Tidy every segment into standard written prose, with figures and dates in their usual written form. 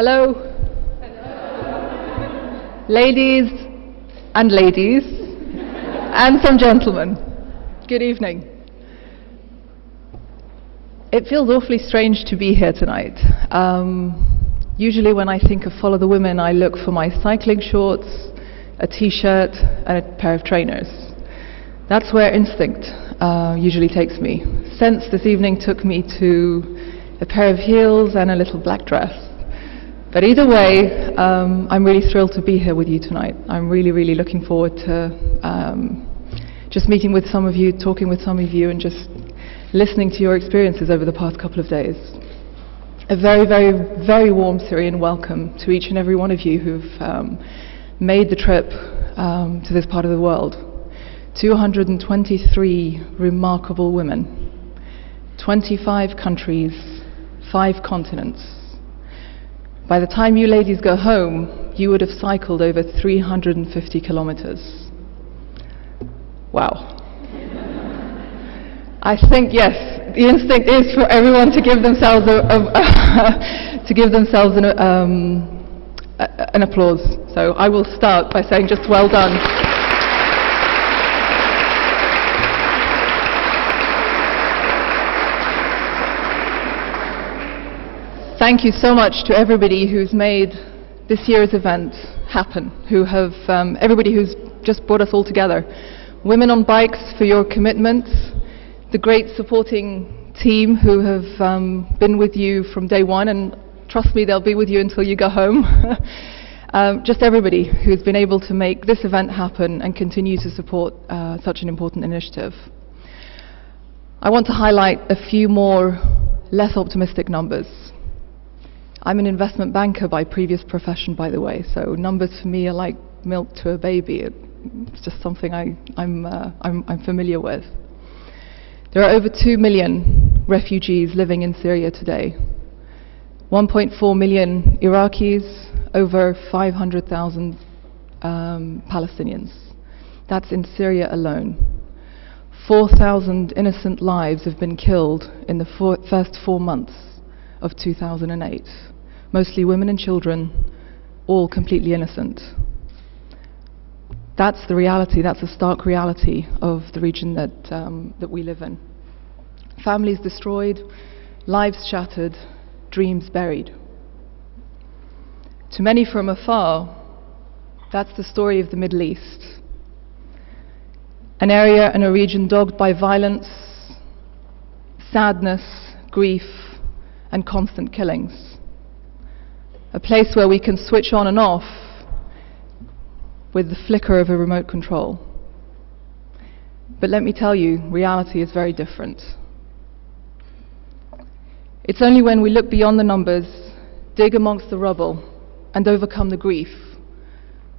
Hello. Ladies and some gentlemen. Good evening. It feels awfully strange to be here tonight. Usually when I think of Follow the Women, I look for my cycling shorts, a t-shirt and a pair of trainers. That's where instinct usually takes me. Sense this evening took me to a pair of heels and a little black dress. But either way, I'm really thrilled to be here with you tonight. I'm really looking forward to just meeting with some of you, talking with some of you, and just listening to your experiences over the past couple of days. A very warm Syrian welcome to each and every one of you who've made the trip to this part of the world. 223 remarkable women, 25 countries, 5 continents. By the time you ladies go home, you would have cycled over 350 kilometers. Wow. I think, yes, the instinct is for everyone to give themselves an applause. So I will start by saying just well done. Thank you so much to everybody who's made this year's event happen, everybody who's just brought us all together. Women on Bikes for your commitment, the great supporting team who have been with you from day one, and trust me, they'll be with you until you go home. Just everybody who's been able to make this event happen and continue to support such an important initiative. I want to highlight a few more less optimistic numbers. I'm an investment banker by previous profession, by the way, so numbers for me are like milk to a baby. It's just something I'm familiar with. There are over 2 million refugees living in Syria today. 1.4 million Iraqis, over 500,000 Palestinians. That's in Syria alone. 4,000 innocent lives have been killed in the first 4 months of 2008. Mostly women and children, all completely innocent. That's the reality, that's a stark reality of the region that we live in. Families destroyed, lives shattered, dreams buried. To many from afar, that's the story of the Middle East. An area and a region dogged by violence, sadness, grief, and constant killings. A place where we can switch on and off with the flicker of a remote control. But let me tell you, reality is very different. It's only when we look beyond the numbers, dig amongst the rubble, and overcome the grief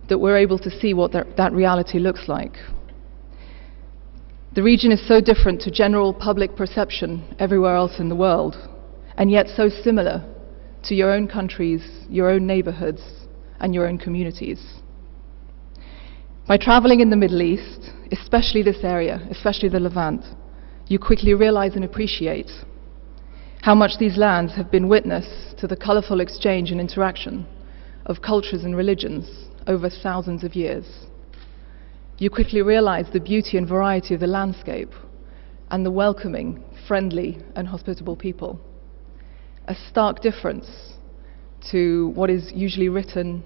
that we're able to see what that reality looks like. The region is so different to general public perception everywhere else in the world, and yet so similar to your own countries, your own neighborhoods, and your own communities. By traveling in the Middle East, especially this area, especially the Levant, you quickly realize and appreciate how much these lands have been witness to the colorful exchange and interaction of cultures and religions over thousands of years. You quickly realize the beauty and variety of the landscape and the welcoming, friendly, and hospitable people. A stark difference to what is usually written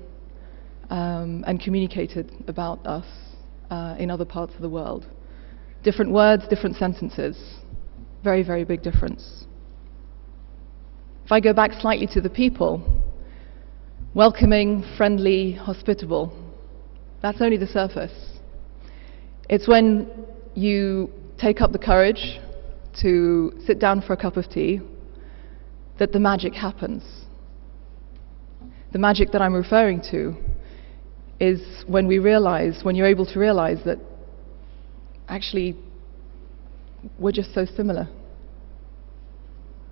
and communicated about us in other parts of the world. Different words, different sentences. Very big difference. If I go back slightly to the people, welcoming, friendly, hospitable, that's only the surface. It's when you take up the courage to sit down for a cup of tea that the magic happens. The magic that I'm referring to is when you're able to realize that actually we're just so similar.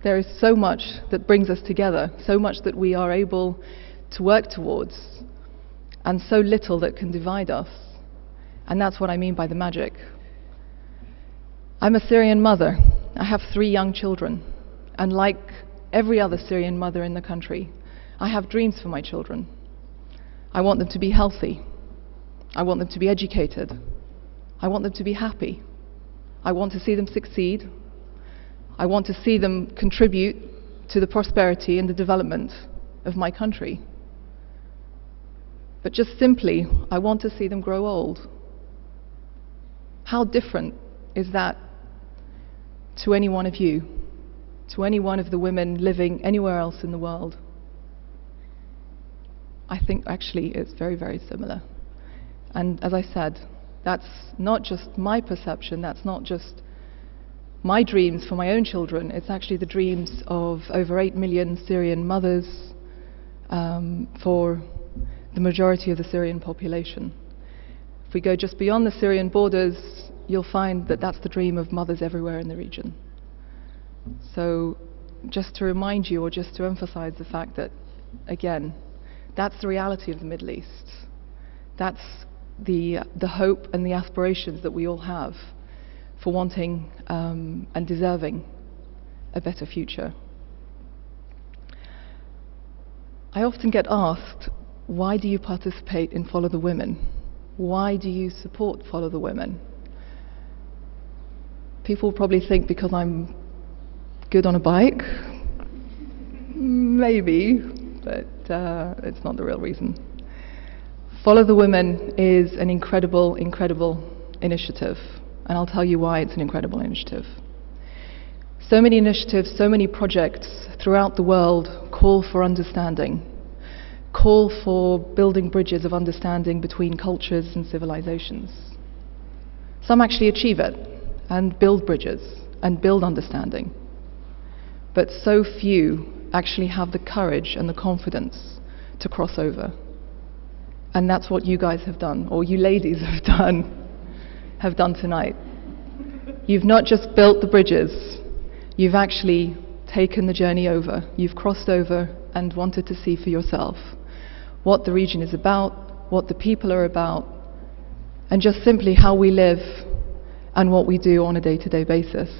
There is so much that brings us together, so much that we are able to work towards, and so little that can divide us. And that's what I mean by the magic. I'm a Syrian mother. I have 3 young children, and like every other Syrian mother in the country, I have dreams for my children. I want them to be healthy. I want them to be educated. I want them to be happy. I want to see them succeed. I want to see them contribute to the prosperity and the development of my country. But just simply, I want to see them grow old. How different is that to any one of you, to any one of the women living anywhere else in the world? I think actually it's very, very similar. And as I said, that's not just my perception, that's not just my dreams for my own children, it's actually the dreams of over 8 million Syrian mothers for the majority of the Syrian population. If we go just beyond the Syrian borders, you'll find that that's the dream of mothers everywhere in the region. So just to remind you, or just to emphasize the fact that, again, that's the reality of the Middle East. That's the hope and the aspirations that we all have for wanting and deserving a better future. I often get asked, why do you participate in Follow the Women? Why do you support Follow the Women? People probably think because I'm good on a bike. Maybe, but it's not the real reason. Follow the Women is an incredible, incredible initiative, and I'll tell you why it's an incredible initiative. So many initiatives, so many projects throughout the world call for understanding, call for building bridges of understanding between cultures and civilizations. Some actually achieve it and build bridges and build understanding, but so few actually have the courage and the confidence to cross over. And that's what you guys have done, or you ladies have done tonight. You've not just built the bridges, you've actually taken the journey over. You've crossed over and wanted to see for yourself what the region is about, what the people are about, and just simply how we live and what we do on a day-to-day basis.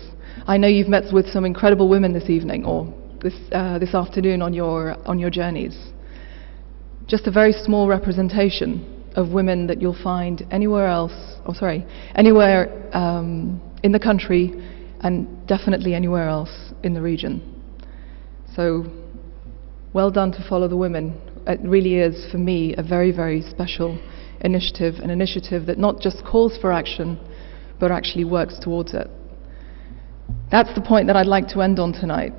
I know you've met with some incredible women this evening, or this afternoon on your journeys. Just a very small representation of women that you'll find anywhere else, anywhere in the country, and definitely anywhere else in the region. So, well done to Follow the Women. It really is, for me, a very, very special initiative, an initiative that not just calls for action, but actually works towards it. That's the point that I'd like to end on tonight.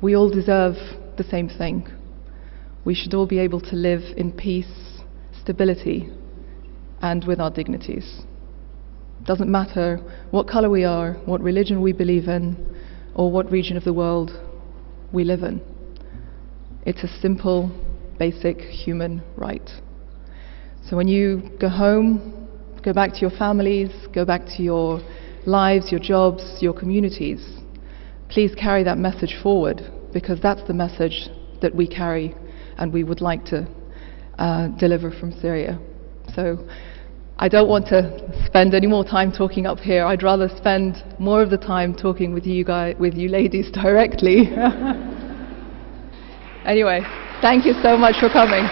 We all deserve the same thing. We should all be able to live in peace, stability, and with our dignities. Doesn't matter what color we are, what religion we believe in, or what region of the world we live in. It's a simple, basic human right. So when you go home, go back to your families, go back to your lives, your jobs, your communities, please carry that message forward, because that's the message that we carry and we would like to deliver from Syria. So I don't want to spend any more time talking up here. I'd rather spend more of the time talking with you ladies directly. Anyway, thank you so much for coming.